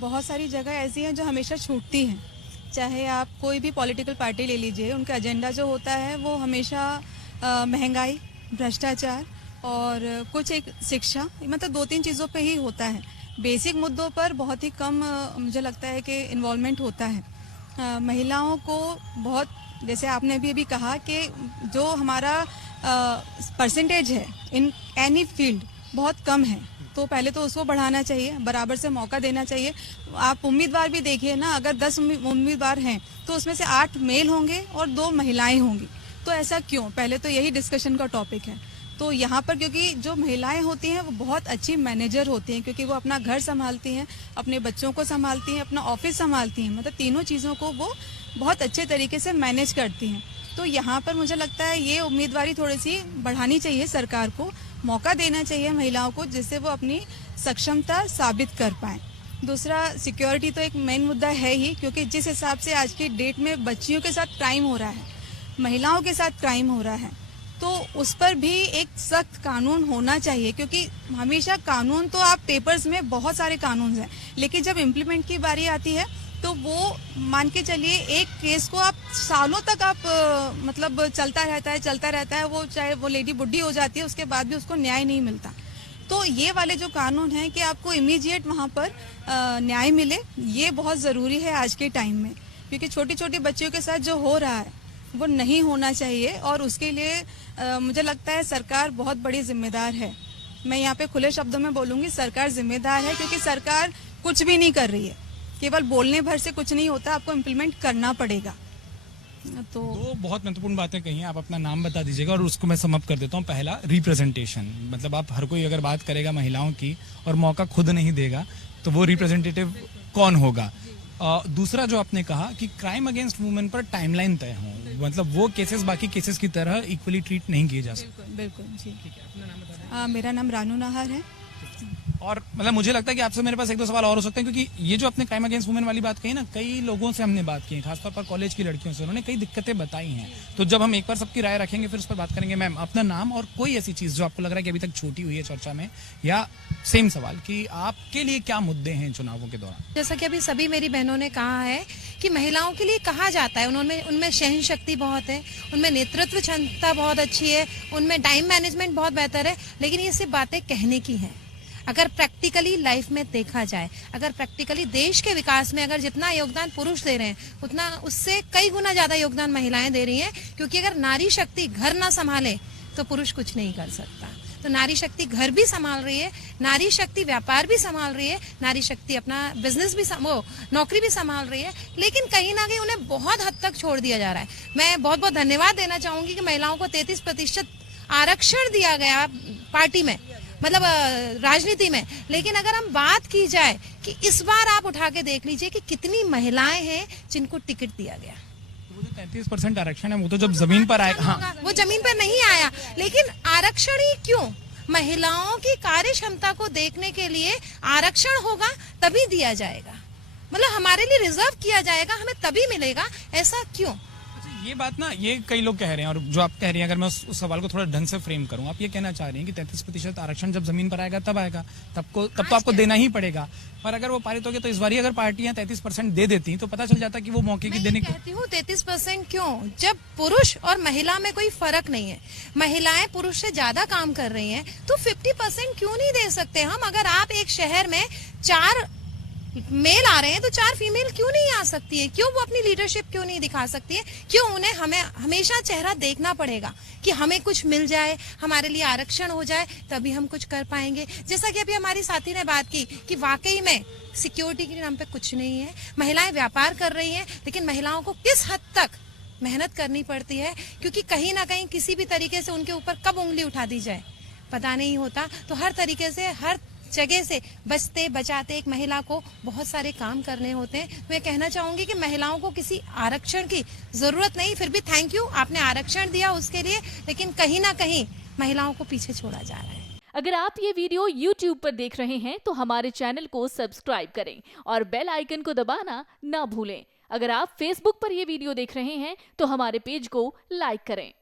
बहुत सारी जगह ऐसी हैं जो हमेशा छूटती हैं। चाहे आप कोई भी पॉलिटिकल पार्टी ले लीजिए, उनका एजेंडा जो होता है वो हमेशा महंगाई, भ्रष्टाचार और कुछ एक शिक्षा, मतलब 2-3 चीज़ों पे ही होता है। बेसिक मुद्दों पर बहुत ही कम मुझे लगता है कि इन्वॉल्वमेंट होता है। महिलाओं को बहुत, जैसे आपने अभी कहा कि जो हमारा परसेंटेज है इन एनी फील्ड बहुत कम है, तो पहले तो उसको बढ़ाना चाहिए, बराबर से मौका देना चाहिए। आप उम्मीदवार भी देखिए ना, अगर 10 उम्मीदवार हैं तो उसमें से 8 मेल होंगे और 2 महिलाएं होंगी। तो ऐसा क्यों? पहले तो यही डिस्कशन का टॉपिक है। तो यहाँ पर क्योंकि जो महिलाएं होती हैं वो बहुत अच्छी मैनेजर होती हैं, क्योंकि वो अपना घर संभालती हैं, अपने बच्चों को संभालती हैं, अपना ऑफिस संभालती हैं, मतलब तीनों चीज़ों को वो बहुत अच्छे तरीके से मैनेज करती हैं। तो यहाँ पर मुझे लगता है ये उम्मीदवारी थोड़ी सी बढ़ानी चाहिए, सरकार को मौका देना चाहिए महिलाओं को, जिससे वो अपनी सक्षमता साबित कर पाएं। दूसरा, सिक्योरिटी तो एक मेन मुद्दा है ही, क्योंकि जिस हिसाब से आज की डेट में बच्चियों के साथ क्राइम हो रहा है, महिलाओं के साथ क्राइम हो रहा है, तो उस पर भी एक सख्त कानून होना चाहिए। क्योंकि हमेशा कानून तो आप पेपर्स में बहुत सारे कानून हैं, लेकिन जब इम्प्लीमेंट की बारी आती है तो वो मान के चलिए एक केस को आप सालों तक आप मतलब चलता रहता है, वो चाहे वो लेडी बुढ़ी हो जाती है उसके बाद भी उसको न्याय नहीं मिलता। तो ये वाले जो कानून हैं कि आपको इमीडिएट वहाँ पर न्याय मिले, ये बहुत ज़रूरी है आज के टाइम में, क्योंकि छोटी छोटी बच्चियों के साथ जो हो रहा है वो नहीं होना चाहिए। और उसके लिए मुझे लगता है सरकार बहुत बड़ी जिम्मेदार है। मैं यहाँ पे खुले शब्दों में बोलूँगी, सरकार जिम्मेदार है, क्योंकि सरकार कुछ भी नहीं कर रही है। केवल बोलने भर से कुछ नहीं होता, आपको इम्प्लीमेंट करना पड़ेगा। तो दो बहुत महत्वपूर्ण बातें कही हैं, आप अपना नाम बता दीजिएगा और उसको मैं सम अप कर देता हूँ। पहला, रिप्रेजेंटेशन, मतलब आप हर कोई अगर बात करेगा महिलाओं की और मौका खुद नहीं देगा तो वो रिप्रेजेंटेटिव कौन होगा। दूसरा जो आपने कहा कि क्राइम अगेंस्ट वुमेन पर टाइमलाइन तय हो, मतलब वो केसेस बाकी केसेस की तरह इक्वली ट्रीट नहीं किए जा सकते। बिल्कुल जी। ठीक है, अपना नाम बता दें। मेरा नाम रानू नाहर है। और मतलब मुझे लगता है कि आपसे मेरे पास 1-2 सवाल और हो सकते हैं, क्योंकि ये जो आपने क्राइम अगेंस्ट वुमेन वाली बात कही ना, कई लोगों से हमने बात की है, खासतौर पर कॉलेज की लड़कियों से, उन्होंने कई दिक्कतें बताई हैं। तो जब हम एक बार सबकी राय रखेंगे फिर उस पर बात करेंगे। मैम, अपना नाम और कोई ऐसी चीज जो आपको लग रहा है कि अभी तक छूटी हुई है चर्चा में, या सेम सवाल कि आपके लिए क्या मुद्दे हैं चुनावों के दौरान। जैसा कि अभी सभी मेरी बहनों ने कहा है कि महिलाओं के लिए कहा जाता है, उनमें सहन शक्ति बहुत है, उनमें नेतृत्व क्षमता बहुत अच्छी है, उनमें टाइम मैनेजमेंट बहुत बेहतर है, लेकिन ये सिर्फ बातें कहने की हैं। अगर प्रैक्टिकली लाइफ में देखा जाए, अगर प्रैक्टिकली देश के विकास में अगर जितना योगदान पुरुष दे रहे हैं, उतना उससे कई गुना ज्यादा योगदान महिलाएं दे रही हैं। क्योंकि अगर नारी शक्ति घर ना संभाले तो पुरुष कुछ नहीं कर सकता। तो नारी शक्ति घर भी संभाल रही है, नारी शक्ति व्यापार भी संभाल रही है, नारी शक्ति अपना बिजनेस भी नौकरी भी संभाल रही है, लेकिन कहीं ना कहीं उन्हें बहुत हद तक छोड़ दिया जा रहा है। मैं बहुत बहुत धन्यवाद देना चाहूंगी कि महिलाओं को 33% आरक्षण दिया गया पार्टी में, मतलब राजनीति में। लेकिन अगर हम बात की जाए कि इस बार आप उठा के देख लीजिए कि कितनी महिलाएं हैं जिनको टिकट दिया गया। वो जो 33% आरक्षण है वो तो जब जमीन पर आए, हाँ, वो जमीन पर नहीं आया, लेकिन आरक्षण ही क्यों? महिलाओं की कार्य क्षमता को देखने के लिए आरक्षण होगा तभी दिया जाएगा, मतलब हमारे लिए रिजर्व किया जाएगा, हमें तभी मिलेगा। ऐसा क्यों? ये बात ना, ये कई लोग कह रहे हैं, और जो आप कह रही हैं, अगर मैं उस सवाल को थोड़ा ढंग से फ्रेम करूं, आप ये कहना चाह रही हैं कि 33% आरक्षण जब जमीन पर आएगा तब आएगा, तब तो आपको देना ही पड़ेगा। पर अगर वो पारित हो गया तो इस बार अगर पार्टियां 33% दे देती तो पता चल जाता कि वो मौके की देने की। कहती हूँ 33% क्यों, जब पुरुष और महिला में कोई फर्क नहीं है, महिलाएं पुरुष से ज्यादा काम कर रही हैं, तो 50% क्यों नहीं दे सकते हम? अगर आप एक शहर में 4 मेल आ रहे हैं तो 4 फीमेल क्यों नहीं आ सकती है? क्यों वो अपनी लीडरशिप क्यों नहीं दिखा सकती है? क्यों उन्हें हमें हमेशा चेहरा देखना पड़ेगा कि हमें कुछ मिल जाए, हमारे लिए आरक्षण हो जाए, तभी हम कुछ कर पाएंगे? जैसा कि अभी हमारी साथी ने बात की कि वाकई में सिक्योरिटी के नाम पे कुछ नहीं है, महिलाएं व्यापार कर रही हैं, लेकिन महिलाओं को किस हद तक मेहनत करनी पड़ती है, क्योंकि कहीं ना कहीं किसी भी तरीके से उनके ऊपर कब उंगली उठा दी जाए पता नहीं होता। तो हर तरीके से, हर जगह से बचते बचाते एक महिला को बहुत सारे काम करने होते हैं। मैं कहना चाहूंगी कि महिलाओं को किसी आरक्षण की जरूरत नहीं, फिर भी थैंक यू, आपने आरक्षण दिया उसके लिए, लेकिन कहीं ना कहीं महिलाओं को पीछे छोड़ा जा रहा है। अगर आप ये वीडियो YouTube पर देख रहे हैं तो हमारे चैनल को सब्सक्राइब करें और बेल आइकन को दबाना ना भूलें। अगर आप Facebook पर ये वीडियो देख रहे हैं तो हमारे पेज को लाइक करें।